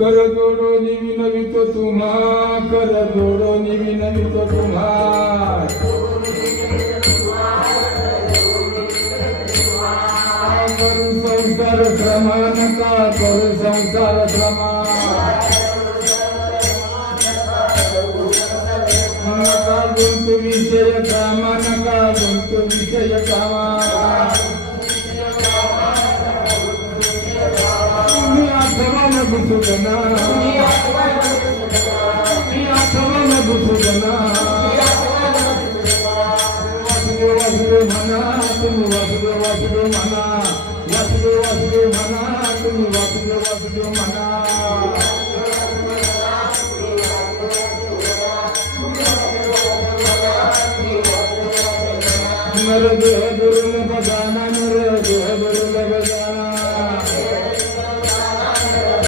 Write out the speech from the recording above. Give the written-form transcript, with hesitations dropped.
कर जोडोनी विनवितो तुम्हा, कर जोडोनी विनवितो तुम्हा. करू संसार श्रमानका, करू संसार श्रमा. नका गुंतू विषय कामा, नका गुंतू विषय कामा. तुम्ही आठवण घुसुगना, तुम्ही आठवण घुसुगना. वासुदेव वासुदेव म्हणा, तुम्ही वासुदेव वासुदेव म्हणा. वासुदेव वासुदेव म्हणा, तुम्ही वासुदेव वासुदेव म्हणा. नरदेह दुर्न बघा,